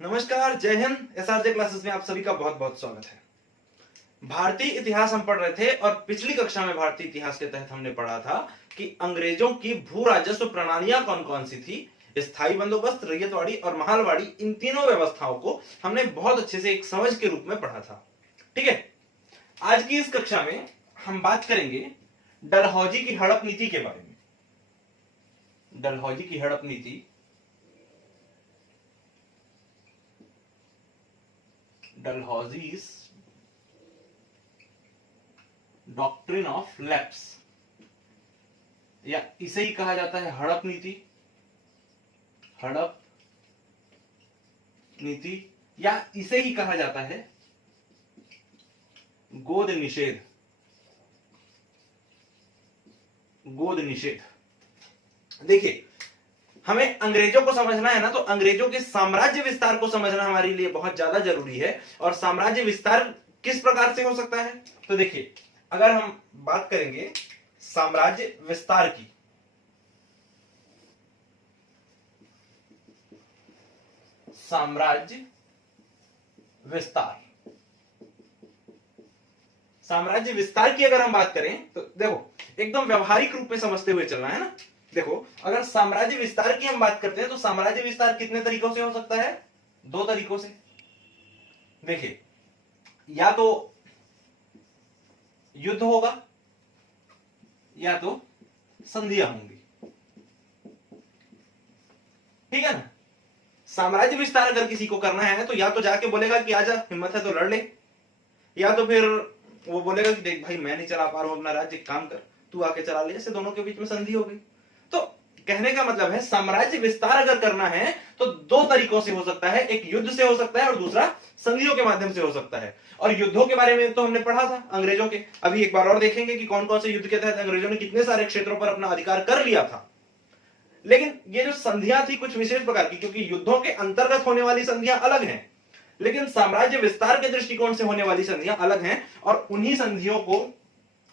नमस्कार, जय Hind. SRJ classes में आप सभी का बहुत बहुत स्वागत है। भारतीय इतिहास हम पढ़ रहे थे और पिछली कक्षा में भारतीय इतिहास के तहत हमने पढ़ा था कि अंग्रेजों की भू राजस्व प्रणालियां कौन कौन सी थी। स्थायी बंदोबस्त, रैयतवाड़ी और महालवाड़ी, इन तीनों व्यवस्थाओं को हमने बहुत अच्छे से एक समझ के रूप में पढ़ा था। ठीक है, आज की इस कक्षा में हम बात करेंगे डलहौजी की हड़प नीति के बारे में। डलहौजी की हड़प नीति, डलहौजीज डॉक्ट्रिन ऑफ लैप्स, या इसे ही कहा जाता है हड़प नीति, हड़प नीति, या इसे ही कहा जाता है गोद निषेध, गोद निषेध। देखिए, हमें अंग्रेजों को समझना है ना, तो अंग्रेजों के साम्राज्य विस्तार को समझना हमारे लिए बहुत ज्यादा जरूरी है। और साम्राज्य विस्तार किस प्रकार से हो सकता है, तो देखिए, अगर हम बात करेंगे साम्राज्य विस्तार की, साम्राज्य विस्तार, साम्राज्य विस्तार की अगर हम बात करें तो देखो, एकदम व्यवहारिक रूप में समझते हुए चलना है ना। देखो, अगर साम्राज्य विस्तार की हम बात करते हैं तो साम्राज्य विस्तार कितने तरीकों से हो सकता है? दो तरीकों से। देखिए, या तो युद्ध होगा या तो संधियां होंगी। ठीक है ना। साम्राज्य विस्तार अगर किसी को करना है तो या तो जाके बोलेगा कि आजा, हिम्मत है तो लड़ ले, या तो फिर वो बोलेगा कि देख भाई, मैं नहीं चला पा रहा हूं अपना राज्य, काम कर, तू आके चला ले। ऐसे दोनों के बीच में संधि हो गई। तो कहने का मतलब है, साम्राज्य विस्तार अगर करना है तो दो तरीकों से हो सकता है, एक युद्ध से हो सकता है और दूसरा संधियों के माध्यम से हो सकता है। और युद्धों के बारे में तो हमने पढ़ा था अंग्रेजों के। अभी एक बार और देखेंगे कि कौन कौन से युद्ध के तहत अंग्रेजों ने कितने सारे क्षेत्रों पर अपना अधिकार कर लिया था। लेकिन ये जो संधियां थी कुछ विशेष प्रकार की, क्योंकि युद्धों के अंतर्गत होने वाली संधियां अलग हैं, लेकिन साम्राज्य विस्तार के दृष्टिकोण से होने वाली संधियां अलग हैं, और उन्हीं संधियों को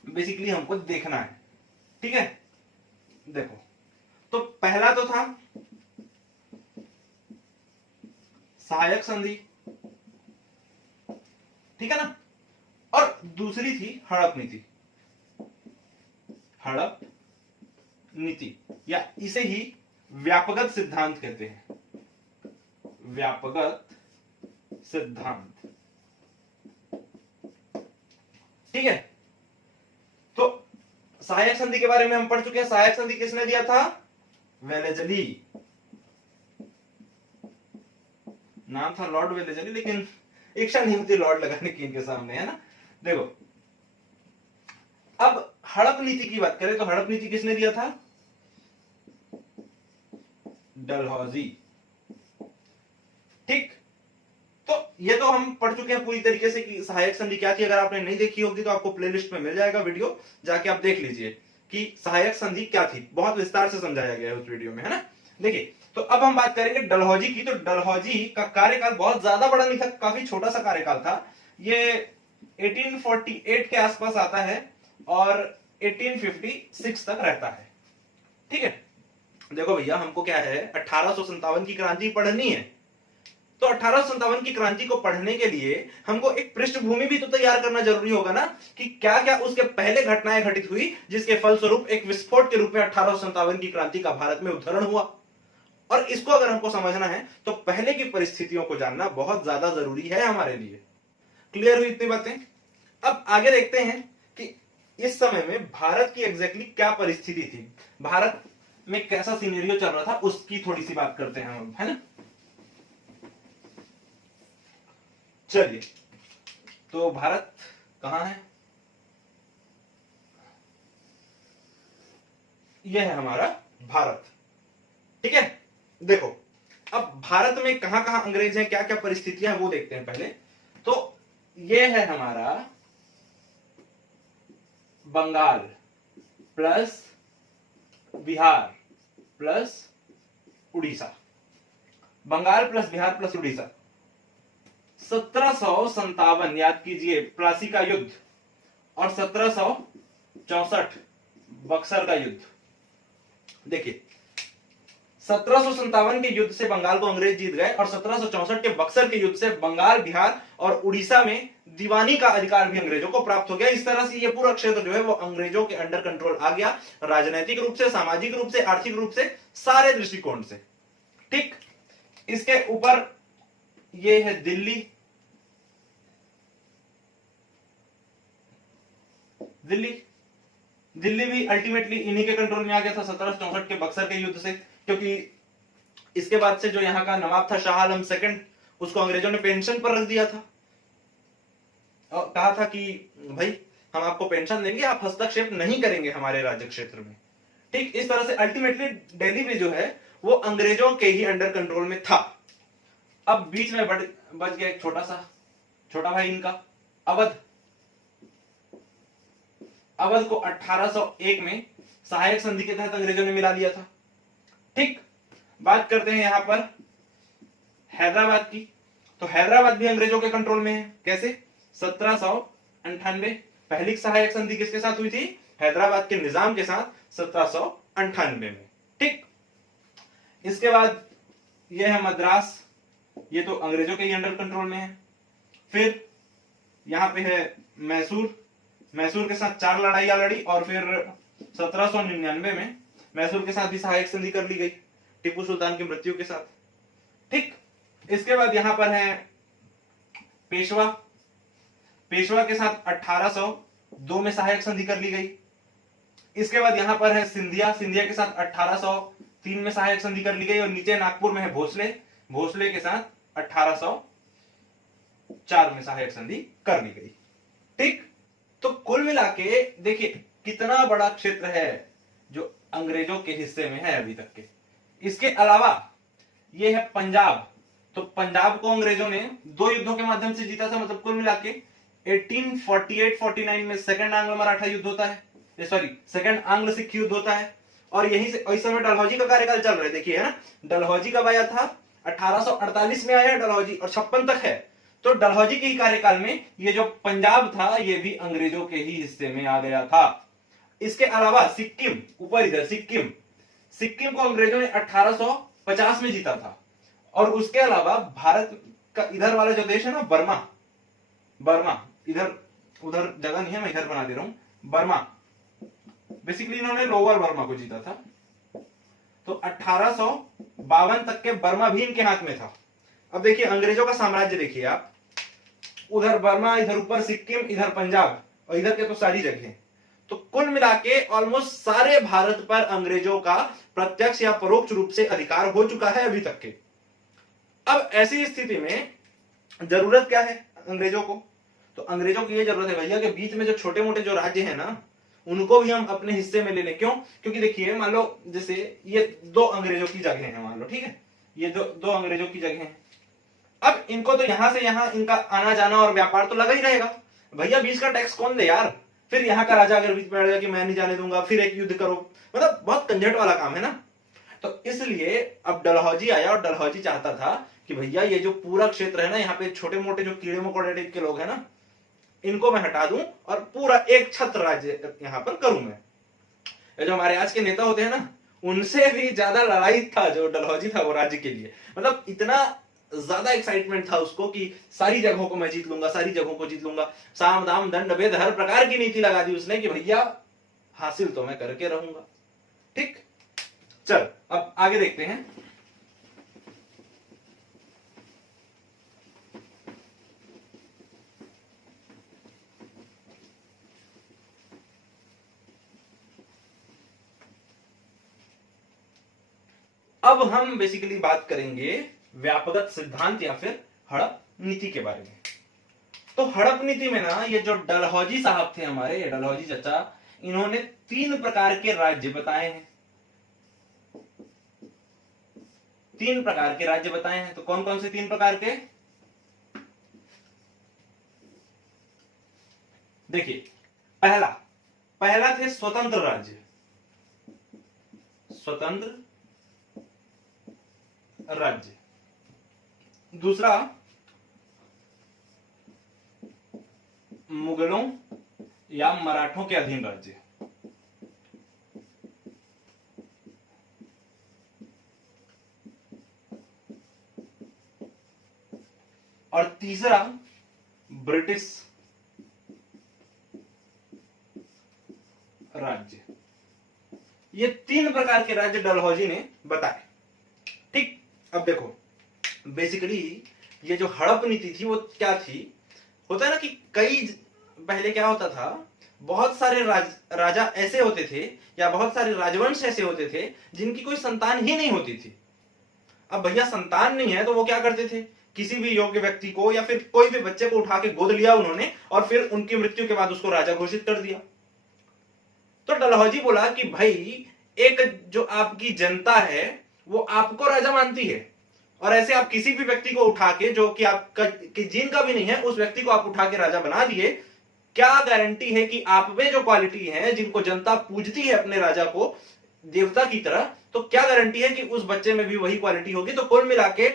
बेसिकली हमको देखना है। ठीक है, देखो, तो पहला तो था सहायक संधि, ठीक है ना, और दूसरी थी हड़प नीति, हड़प नीति, या इसे ही व्यापगत सिद्धांत कहते हैं, व्यापगत सिद्धांत। ठीक है, तो सहायक संधि के बारे में हम पढ़ चुके हैं। सहायक संधि किसने दिया था? वेलेजली, नाम था लॉर्ड वेलेजली, लेकिन इच्छा नहीं होती लॉर्ड लगाने की इनके सामने, है ना। देखो, अब हड़प नीति की बात करें तो हड़प नीति किसने दिया था? डलहौजी। ठीक, तो ये तो हम पढ़ चुके हैं पूरी तरीके से कि सहायक संधि क्या थी। अगर आपने नहीं देखी होगी तो आपको प्लेलिस्ट में मिल जाएगा वीडियो, जाके आप देख लीजिए कि सहायक संधि क्या थी। बहुत विस्तार से समझाया गया है उस वीडियो में, है ना। देखिए, तो अब हम बात करेंगे डलहौजी की। तो डलहौजी का कार्यकाल बहुत ज्यादा बड़ा नहीं था, काफी छोटा सा कार्यकाल था। ये 1848 के आसपास आता है और 1856 तक रहता है। ठीक है, देखो भैया, हमको क्या है, 1857 की क्रांति पढ़नी है, तो 1857 की क्रांति को पढ़ने के लिए हमको एक पृष्ठभूमि भी तो तैयार करना जरूरी होगा ना, कि क्या क्या उसके पहले घटनाएं घटित हुई जिसके फलस्वरूप एक विस्फोट के रूप में 1857 की क्रांति का भारत में उद्धरण हुआ। और इसको अगर हमको समझना है तो पहले की परिस्थितियों को जानना बहुत ज्यादा जरूरी है हमारे लिए। क्लियर हुई इतनी बातें? अब आगे देखते हैं कि इस समय में भारत की एग्जैक्टली क्या परिस्थिति थी, भारत में कैसा सिनेरियो चल रहा था, उसकी थोड़ी सी बात करते हैं हम, है ना। चलिए, तो भारत कहां है? यह है हमारा भारत। ठीक है, देखो, अब भारत में कहां कहां अंग्रेज हैं, क्या क्या परिस्थितियां हैं, वो देखते हैं पहले। तो यह है हमारा Bengal plus Bihar plus Orissa, Bengal plus Bihar plus Orissa. 1757 याद कीजिए प्लासी का युद्ध, और 1764 बक्सर का युद्ध। देखिए, 1757 के युद्ध से बंगाल को अंग्रेज जीत गए और 1764 के बक्सर के युद्ध से बंगाल, बिहार और उड़ीसा में दीवानी का अधिकार भी अंग्रेजों को प्राप्त हो गया। इस तरह से ये पूरा क्षेत्र जो है वो अंग्रेजों के अंडर कंट्रोल आ गया, राजनीतिक रूप से, सामाजिक रूप से, आर्थिक रूप से, सारे दृष्टिकोण से। ठीक, इसके ऊपर ये है दिल्ली। दिल्ली भी अल्टीमेटली इन्हीं के कंट्रोल में आ गया था 1764 के बक्सर के युद्ध से, क्योंकि इसके बाद से जो यहाँ का नवाब था शाह आलम सेकंड, उसको अंग्रेजों ने पेंशन पर रख दिया था और कहा था कि भाई हम आपको पेंशन देंगे, आप हस्तक्षेप नहीं करेंगे हमारे राज्य क्षेत्र में। ठीक, इस तरह से अल्टीमेटली दिल्ली भी जो है वो अंग्रेजों के ही अंडर कंट्रोल में था। अब बीच में बच गया एक छोटा भाई इनका, अवध। अवध को 1801 में सहायक संधि के तहत अंग्रेजों ने मिला लिया था। ठीक, बात करते हैं यहां पर हैदराबाद की। तो हैदराबाद भी अंग्रेजों के कंट्रोल में है। कैसे? 1798 पहली सहायक संधि किसके साथ हुई थी? हैदराबाद के निजाम के साथ 1798 में। ठीक, इसके बाद यह है मद्रास, ये तो अंग्रेजों के ही अंडर कंट्रोल में है। फिर यहां पे है मैसूर के साथ 4 लड़ाइयां लड़ी और फिर 1799 में मैसूर के साथ भी सहायक संधि कर ली गई टीपू सुल्तान की मृत्यु के साथ। ठीक, इसके बाद यहां पर है पेशवा के साथ 1802 में सहायक संधि कर ली गई। इसके बाद यहां पर है सिंधिया के साथ 1803 में सहायक संधि कर ली गई और नीचे नागपुर में है भोसले के साथ 1804 में सहायक संधि कर ली गई। ठीक, तो कुल मिला के देखिए कितना बड़ा क्षेत्र है जो अंग्रेजों के हिस्से में है अभी तक के। इसके अलावा ये है पंजाब। तो पंजाब को अंग्रेजों ने 2 युद्धों के माध्यम से जीता था। मतलब कुल मिला के 1848-49 में सेकंड आंग्लो मराठा युद्ध होता है, सेकंड आंग्ल सिख युद्ध होता है और यहीं से इस समय डलहौजी का कार्यकाल चल रहा है। देखिए है ना, डलहौजी कब आया था? 1848 में आया डलहौजी और 56 तक है। तो डलहौजी के ही कार्यकाल में ये जो पंजाब था ये भी अंग्रेजों के ही हिस्से में आ गया था। इसके अलावा सिक्किम, ऊपर इधर सिक्किम को अंग्रेजों ने 1850 में जीता था। और उसके अलावा भारत का इधर वाला जो देश है ना, बर्मा, इधर उधर जगह नहीं है, मैं इधर बना दे रहा हूं, बर्मा। बेसिकली इन्होंने लोअर बर्मा को जीता था। तो 1852 तक के बर्मा भी इनके हाथ में था। अब देखिए अंग्रेजों का साम्राज्य देखिए आप, उधर बर्मा, इधर ऊपर सिक्किम, इधर पंजाब और इधर के तो सारी जगह। तो कुल मिला के ऑलमोस्ट सारे भारत पर अंग्रेजों का प्रत्यक्ष या परोक्ष रूप से अधिकार हो चुका है अभी तक के। अब ऐसी स्थिति में जरूरत क्या है अंग्रेजों को? तो अंग्रेजों की यह जरूरत है भैया कि बीच में जो छोटे मोटे जो राज्य है ना, उनको भी हम अपने हिस्से में ले लें। क्यों? क्योंकि देखिए मान लो जैसे ये 2 अंग्रेजों की जगह है, मान लो, ठीक है, ये दो अंग्रेजों की जगह है। अब इनको तो यहां से यहां इनका आना जाना और व्यापार तो लगा ही रहेगा। भैया बीच का टैक्स कौन दे यार? फिर यहाँ का राजा अगर बीच में अड़ेगा कि मैं नहीं जाने दूंगा, फिर एक युद्ध करो, मतलब बहुत कंजट वाला काम है ना। तो इसलिए अब डलहौजी आया और डलहौजी चाहता था कि भैया ये जो पूरा क्षेत्र है ना, यहाँ पे छोटे मोटे जो कीड़े मकोड़े टाइप के लोग हैं ना, इनको मैं हटा दूं और पूरा एक छत्र राज्य यहां पर करूं मैं। ये जो हमारे आज के नेता होते हैं ना, उनसे भी ज्यादा लड़ाई था जो डलहौजी था वो राज्य के लिए। मतलब इतना ज्यादा एक्साइटमेंट था उसको कि सारी जगहों को मैं जीत लूंगा। साम दाम दंड भेद हर प्रकार की नीति लगा दी उसने कि भैया हासिल तो मैं करके रहूंगा। ठीक, चल अब आगे देखते हैं। अब हम बेसिकली बात करेंगे व्यापक सिद्धांत या फिर हड़प नीति के बारे में। तो हड़प नीति में ना, ये जो डलहौजी साहब थे हमारे, ये डलहौजी चचा, इन्होंने 3 प्रकार के राज्य बताए हैं। 3 प्रकार के राज्य बताए हैं। तो कौन कौन से 3 प्रकार के? देखिए, पहला थे स्वतंत्र राज्य, दूसरा मुगलों या मराठों के अधीन राज्य, और तीसरा ब्रिटिश राज्य। ये 3 प्रकार के राज्य डलहौजी ने बताए। ठीक, अब देखो बेसिकली ये जो हड़प नीति थी वो क्या थी, होता है ना कि कई पहले क्या होता था, बहुत सारे राजा ऐसे होते थे या बहुत सारे राजवंश ऐसे होते थे जिनकी कोई संतान ही नहीं होती थी। अब भैया संतान नहीं है तो वो क्या करते थे, किसी भी योग्य व्यक्ति को या फिर कोई भी बच्चे को उठा के गोद लिया उन्होंने और फिर उनकी मृत्यु के बाद उसको राजा घोषित कर दिया। तो डलहौजी बोला कि भाई एक जो आपकी जनता है वो आपको राजा मानती है और ऐसे आप किसी भी व्यक्ति को उठा के जो कि आपका कि जीन का भी नहीं है उस व्यक्ति को आप उठा के राजा बना दिए, क्या गारंटी है कि आप में जो क्वालिटी है जिनको जनता पूजती है अपने राजा को देवता की तरह, तो क्या गारंटी है कि उस बच्चे में भी वही क्वालिटी होगी। तो कुल मिला के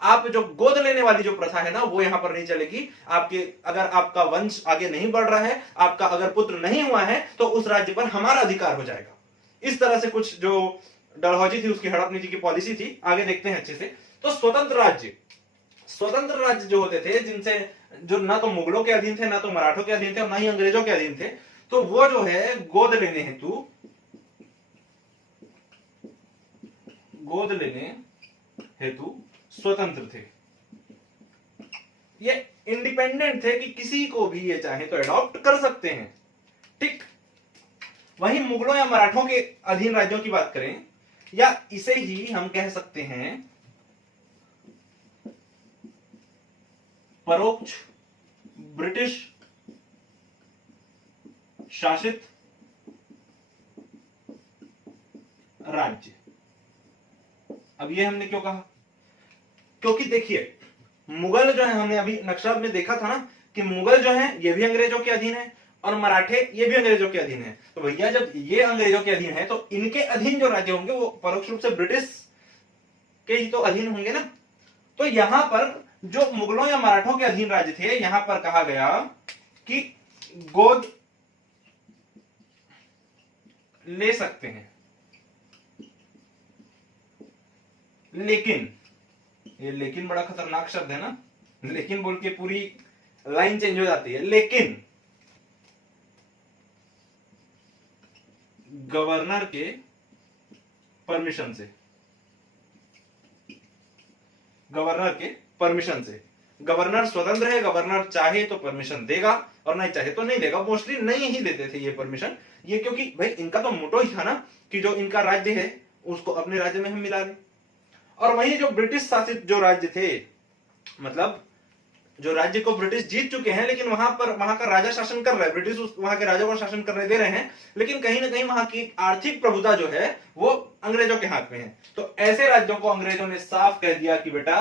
आप जो गोद लेने वाली जो प्रथा है ना वो यहां पर नहीं चलेगी। आपके अगर आपका वंश आगे नहीं बढ़ रहा है, आपका अगर पुत्र नहीं हुआ है तो उस राज्य पर हमारा अधिकार हो जाएगा। इस तरह से कुछ जो डलहौजी थी उसकी हड़प नीति की पॉलिसी थी। आगे देखते हैं अच्छे से। तो स्वतंत्र राज्य जो होते थे जिनसे जो ना तो मुगलों के अधीन थे, ना तो मराठों के अधीन थे और ना ही अंग्रेजों के अधीन थे, तो वो जो है गोद लेने हेतु स्वतंत्र थे। ये इंडिपेंडेंट थे कि किसी को भी ये चाहे तो अडॉप्ट कर सकते हैं। ठीक, वहीं मुगलों या मराठों के अधीन राज्यों की बात करें या इसे ही हम कह सकते हैं परोक्ष ब्रिटिश शासित राज्य। अब ये हमने क्यों कहा, क्योंकि देखिए मुगल जो है, हमने अभी नक्शा में देखा था ना कि मुगल जो है ये भी अंग्रेजों के अधीन है और मराठे ये भी अंग्रेजों के अधीन है। तो भैया जब ये अंग्रेजों के अधीन है तो इनके अधीन जो राज्य होंगे वो परोक्ष रूप से ब्रिटिश के ही तो अधीन होंगे ना। तो यहां पर जो मुगलों या मराठों के अधीन राज्य थे, यहां पर कहा गया कि गोद ले सकते हैं, लेकिन ये लेकिन बड़ा खतरनाक शब्द है ना, लेकिन बोल के पूरी लाइन चेंज हो जाती है। लेकिन गवर्नर के परमिशन से, गवर्नर स्वतंत्र है, गवर्नर चाहे तो परमिशन देगा और नहीं चाहे तो नहीं देगा। मोस्टली नहीं ही देते थे ये परमिशन, ये क्योंकि भाई इनका तो मोटो ही था ना कि जो इनका राज्य है उसको अपने राज्य में हम मिला दें। और वही जो ब्रिटिश शासित जो राज्य थे, मतलब जो राज्य को ब्रिटिश जीत चुके हैं लेकिन वहां का राजा शासन कर रहा है, ब्रिटिश वहां के राजा को शासन करने दे रहे हैं, लेकिन कहीं ना कहीं वहां की आर्थिक प्रभुता जो है वो अंग्रेजों के हाथ में है। तो ऐसे राज्यों को अंग्रेजों ने साफ कह दिया कि बेटा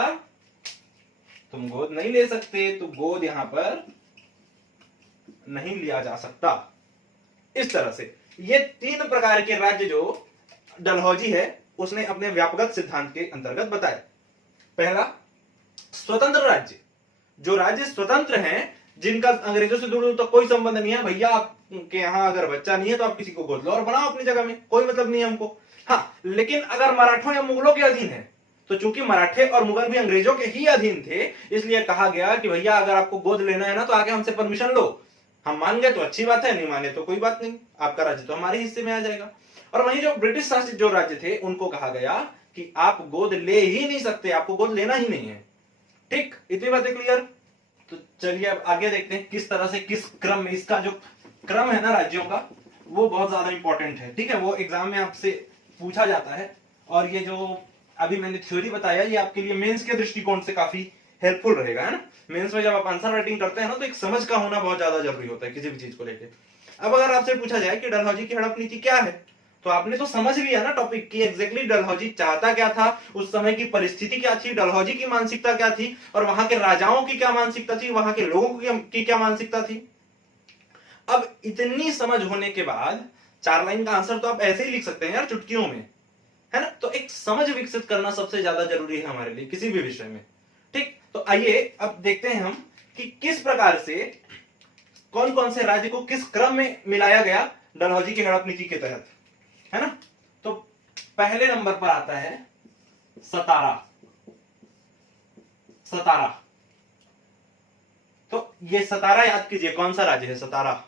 तुम गोद नहीं ले सकते, तो गोद यहां पर नहीं लिया जा सकता। इस तरह से ये 3 प्रकार के राज्य जो डलहौजी है उसने अपने व्यापक सिद्धांत के अंतर्गत बताया। पहला, स्वतंत्र राज्य, जो राज्य स्वतंत्र हैं, जिनका अंग्रेजों से दूर तो कोई संबंध नहीं है। भैया आपके यहां अगर बच्चा नहीं है तो आप किसी को गोद लो और बनाओ अपनी जगह में, कोई मतलब नहीं है हमको। हाँ, लेकिन अगर मराठों या मुगलों के अधीन है, तो चूंकि मराठे और मुगल भी अंग्रेजों के ही अधीन थे, इसलिए कहा गया कि भैया अगर आपको गोद लेना है ना तो आगे हमसे परमिशन लो, हम मान गए तो अच्छी बात है, नहीं माने तो कोई बात नहीं, आपका राज्य तो हमारे हिस्से में आ जाएगा। और वहीं जो ब्रिटिश शासित जो राज्य थे उनको कहा गया कि आप गोद ले ही नहीं सकते, आपको गोद लेना ही नहीं है। ठीक, इतनी बातें क्लियर। तो चलिए अब आगे देखते हैं किस तरह से, किस क्रम में, इसका जो क्रम है ना राज्यों का वो बहुत ज्यादा इंपॉर्टेंट है। ठीक है, वो एग्जाम में आपसे पूछा जाता है और ये जो अभी मैंने थ्योरी बताया ये आपके लिए मेंस के दृष्टिकोण से काफी हेल्पफुल रहेगा, है ना। मेंस में जब आप आंसर राइटिंग करते हैं ना तो एक समझ का होना बहुत ज्यादा जरूरी होता है किसी भी चीज को लेकर। अब अगर आपसे पूछा जाए कि डलहौजी की हड़प नीति क्या है, तो आपने तो समझ लिया ना टॉपिक की एग्जैक्टली डलहौजी चाहता क्या था, उस समय की परिस्थिति क्या थी, डलहौजी की मानसिकता क्या थी और वहां के राजाओं की क्या मानसिकता थी, वहां के लोगों की क्या मानसिकता थी। अब इतनी समझ होने के बाद 4 लाइन का आंसर तो आप ऐसे ही लिख सकते हैं यार, चुटकियों में, है ना। तो एक समझ विकसित करना सबसे ज्यादा जरूरी है हमारे लिए किसी भी विषय में। ठीक, तो आइए अब देखते हैं हम कि किस प्रकार से कौन कौन से राज्य को किस क्रम में मिलाया गया डलहौजी की हड़प नीति के तहत, है ना। तो पहले नंबर पर आता है सतारा। ये सतारा याद कीजिए, कौन सा राज्य है सतारा?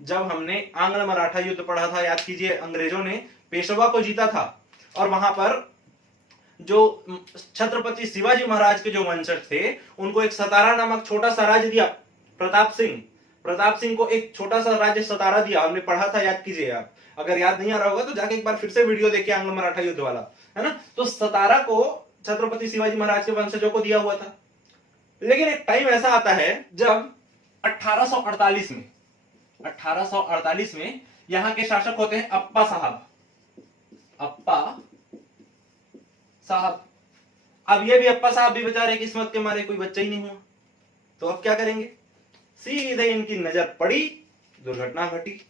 जब हमने आंग्ल मराठा युद्ध पढ़ा था, याद कीजिए, अंग्रेजों ने पेशवा को जीता था और वहां पर जो छत्रपति शिवाजी महाराज के जो वंशज थे उनको एक सतारा नामक छोटा सा राज्य दिया। प्रताप सिंह को एक छोटा सा राज्य सतारा दिया, हमने पढ़ा था, याद कीजिए आप। अगर याद नहीं आ रहा होगा तो जाके एक बार फिर से वीडियो देखिए आंग्ल मराठा युद्ध वाला, है ना। तो सतारा को छत्रपति शिवाजी महाराज के वंशजों को दिया हुआ था। लेकिन एक टाइम ऐसा आता है जब 1848 में यहां के शासक होते हैं अप्पा साहब। अब ये भी अप्पा साहब भी बेचारे किस्मत के मारे कोई बच्चा ही नहीं हुआ, तो अब क्या करेंगे? सीधे इनकी नजर पड़ी, दुर्घटना घटी।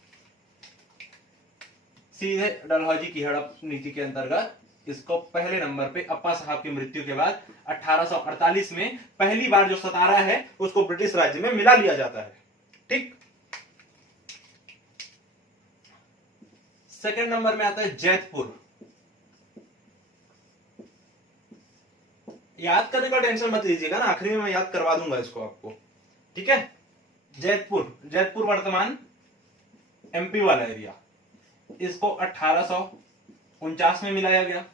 सीधे डलहौजी की हड़प नीति के अंतर्गत इसको पहले नंबर पे अप्पा साहब की मृत्यु के बाद 1848 में पहली बार जो सतारा है उसको ब्रिटिश राज्य में मिला लिया जाता है। ठीक। सेकंड नंबर में आता है जैतपुर। याद करने का टेंशन मत लीजिएगा ना, आखिरी में मैं याद करवा दूंगा इसको आपको, ठीक है। जैतपुर वर्तमान एमपी वाला एरिया, इसको 1849 में मिलाया गया।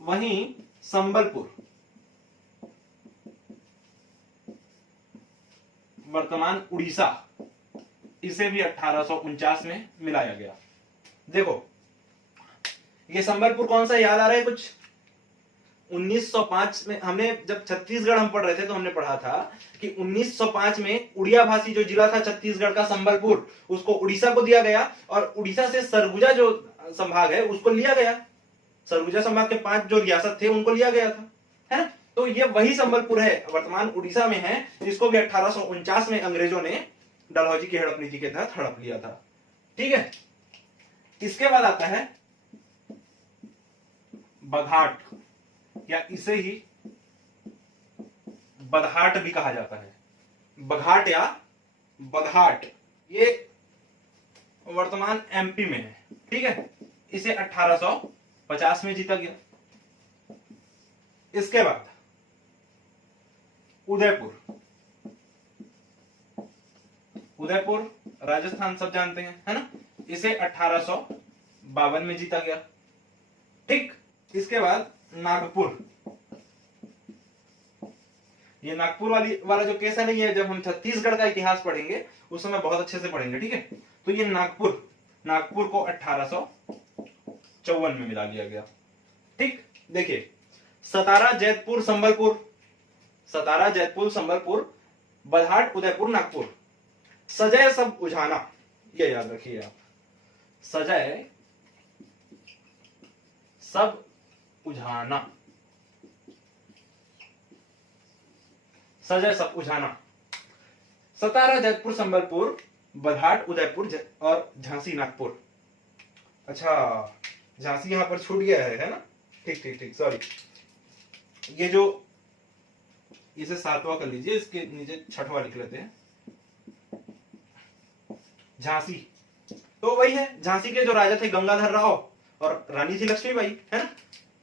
वहीं संबलपुर वर्तमान उड़ीसा, इसे भी 1849 में मिलाया गया। देखो ये संबलपुर कौन सा याद आ रहा है कुछ? 1905 में हमने जब छत्तीसगढ़ हम पढ़ रहे थे तो हमने पढ़ा था कि 1905 में उड़िया भाषी जो जिला था छत्तीसगढ़ का संबलपुर, उसको उड़ीसा को दिया गया और उड़ीसा से सरगुजा जो संभाग है उसको लिया गया। सरगुजा संभाग के 5 जो रियासत थे उनको लिया गया था, है ना। तो ये वही संबलपुर है, वर्तमान उड़ीसा में है, जिसको भी 1849 में अंग्रेजों ने डलहौजी की हड़प नीति के तहत हड़प लिया था। ठीक है। इसके बाद आता है बघाट, या इसे ही बघाट भी कहा जाता है। बघाट या बघाट, ये वर्तमान एमपी में है। ठीक है। इसे 1850 में जीता गया। इसके बाद उदयपुर राजस्थान सब जानते हैं, है ना। इसे 1852 में जीता गया। ठीक। इसके बाद नागपुर, ये नागपुर वाला जो केस है नहीं है, जब हम छत्तीसगढ़ का इतिहास पढ़ेंगे उस समय बहुत अच्छे से पढ़ेंगे। ठीक है। तो ये नागपुर को 1854 में मिला लिया गया। ठीक। देखिए सतारा जैतपुर संबलपुर, बघाट, उदयपुर, नागपुर, सजय सब उझाना, ये याद रखिए आप। सजय सब उझाना, सतारा जैतपुर संबलपुर, बघाट, उदयपुर और झांसी नागपुर। अच्छा, झांसी यहां पर छूट गया है ना। ठीक, सॉरी। ये जो इसे 7वां कर लीजिए, इसके नीचे 6वां लिख लेते हैं। झांसी तो वही है, झांसी के जो राजा थे गंगाधर राव और रानी थी लक्ष्मीबाई, है ना।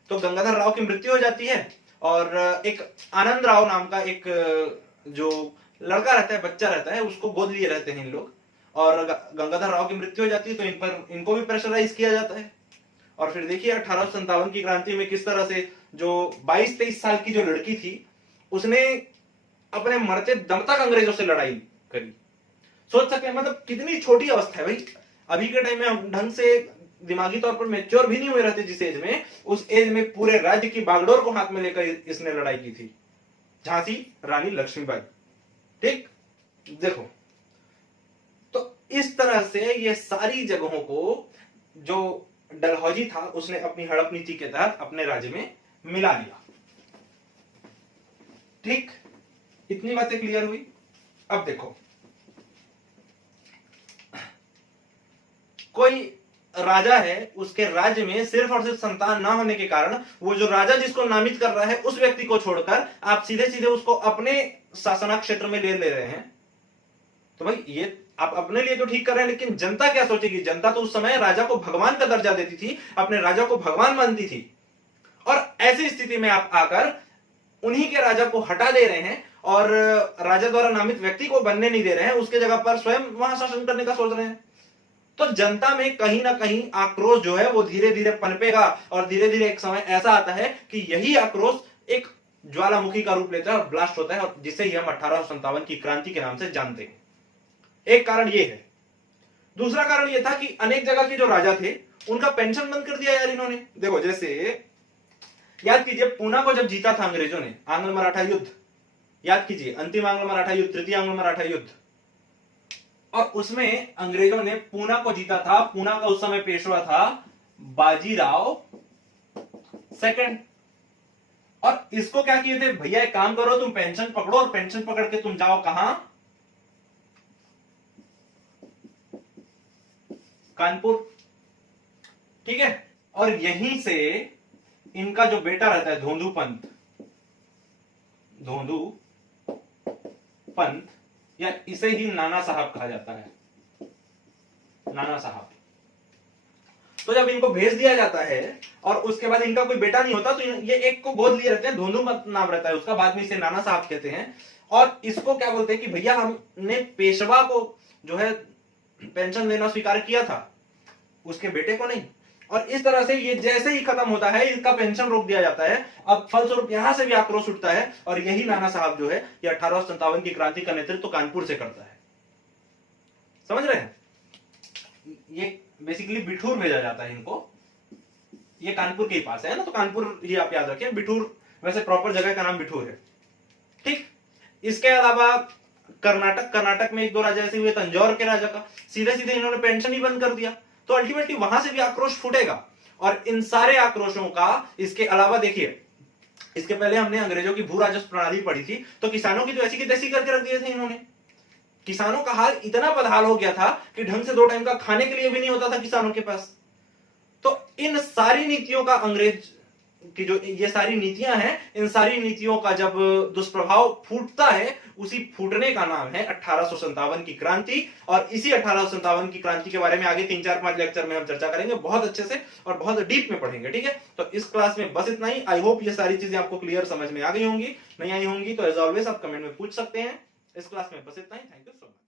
तो गंगाधर राव की मृत्यु हो जाती है और एक आनंद राव नाम का एक जो लड़का रहता है, बच्चा रहता है, उसको गोद लिए रहते हैं इन लोग। और गंगाधर राव की मृत्यु हो जाती है तो इनको भी प्रेशराइज किया जाता है। और फिर देखिए 1857 की क्रांति में किस तरह से जो 22-23 साल की जो लड़की थी उसने अपने मरते दम तक अंग्रेजों से लड़ाई करी। सोच सकते हैं मतलब कितनी छोटी अवस्था है भाई। अभी के टाइम में हम ढंग से दिमागी तौर पर मैच्योर भी नहीं हुए रहते जिस एज में, उस एज में पूरे राज्य की बागडोर को हाथ में लेकर इसने लड़ाई की थी, झांसी रानी लक्ष्मीबाई। ठीक। देखो तो इस तरह से ये सारी जगहों को जो डलहौजी था उसने अपनी हड़प नीति के तहत अपने राज्य में मिला लिया। ठीक। इतनी बातें क्लियर हुई। अब देखो कोई राजा है, उसके राज्य में सिर्फ और सिर्फ संतान ना होने के कारण वो जो राजा जिसको नामित कर रहा है उस व्यक्ति को छोड़कर आप सीधे सीधे उसको अपने शासना क्षेत्र में ले रहे हैं। तो भाई ये आप अपने लिए तो ठीक कर रहे हैं, लेकिन जनता क्या सोचेगी? जनता तो उस समय राजा को भगवान का दर्जा देती थी, अपने राजा को भगवान मानती थी। और ऐसी स्थिति में आप आकर उन्हीं के राजा को हटा दे रहे हैं और राजा द्वारा नामित व्यक्ति को बनने नहीं दे रहे हैं, उसके जगह पर स्वयं वहां शासन करने का सोच रहे हैं। तो जनता में कहीं ना कहीं आक्रोश जो है वो धीरे धीरे पनपेगा और धीरे धीरे एक समय ऐसा आता है कि यही आक्रोश एक ज्वालामुखी का रूप लेता है और ब्लास्ट होता है, और जिसे ही हम 1857 की क्रांति के नाम से जानते हैं। एक कारण ये है। दूसरा कारण ये था कि अनेक जगह के जो राजा थे उनका पेंशन बंद कर दिया यार इन्होंने। देखो, जैसे याद कीजिए, पूना को जब जीता था अंग्रेजों ने, आंग्ल मराठा युद्ध याद कीजिए, अंतिम आंग्ल मराठा युद्ध, तृतीय आंग्ल मराठा युद्ध, और उसमें अंग्रेजों ने पूना को जीता था। पूना का उस समय पेशवा था बाजीराव सेकंड। और इसको क्या किए थे, भैया एक काम करो, तुम पेंशन पकड़ो और पेंशन पकड़ के तुम जाओ कहां, कानपुर, ठीक है। और यहीं से इनका जो बेटा रहता है धोंधू पंत, या इसे ही नाना साहब कहा जाता है, नाना साहब। तो जब इनको भेज दिया जाता है और उसके बाद इनका कोई बेटा नहीं होता, तो ये एक को गोद लिए रहते हैं, धोंधू पंत नाम रहता है उसका, बाद में इसे नाना साहब कहते हैं। और इसको क्या बोलते हैं कि भैया हमने पेशवा को जो है पेंशन देना स्वीकार किया था, उसके बेटे को नहीं। और इस तरह से ये जैसे ही खत्म होता है, इनका पेंशन रोक दिया जाता है। अब फलस्वरूप यहां से भी आक्रोश उठता है, और यही नाना साहब जो है ये 1857 की क्रांति का नेतृत्व कानपुर से करता है। समझ रहे हैं? ये बेसिकली बिठूर भेजा जाता है इनको, ये कानपुर के ही पास है ना, तो कानपुर ही आप याद रखें। बिठूर वैसे प्रॉपर जगह का नाम बिठूर है, ठीक। इसके अलावा कर्नाटक में एक दो राजा ऐसे हुए, तंजौर के राजा का सीधे सीधे इन्होंने पेंशन ही बंद कर दिया। तो अल्टीमेटली वहां से भी आक्रोश फूटेगा। और इन सारे आक्रोशों का, इसके अलावा देखिए, इसके पहले हमने अंग्रेजों की भू राजस्व प्रणाली पढ़ी थी, तो किसानों की तो ऐसी की तैसी करके रख दिए थे इन्होंने। किसानों का हाल इतना बदहाल हो गया था कि ढंग से 2 टाइम का खाने के लिए भी नहीं होता था किसानों के पास। तो इन सारी नीतियों का, अंग्रेज की जो ये सारी नीतियां हैं, इन सारी नीतियों का जब दुष्प्रभाव फूटता है, उसी फूटने का नाम है 1857 की क्रांति। और इसी 1857 की क्रांति के बारे में आगे 3, 4, 5 लेक्चर में हम चर्चा करेंगे, बहुत अच्छे से और बहुत डीप में पढ़ेंगे, ठीक है। तो इस क्लास में बस इतना ही। आई होप ये सारी चीजें आपको क्लियर समझ में आ गई होंगी। नहीं आई होंगी तो एज ऑलवेज आप कमेंट में पूछ सकते हैं। इस क्लास में बस इतना ही। Thank you so much.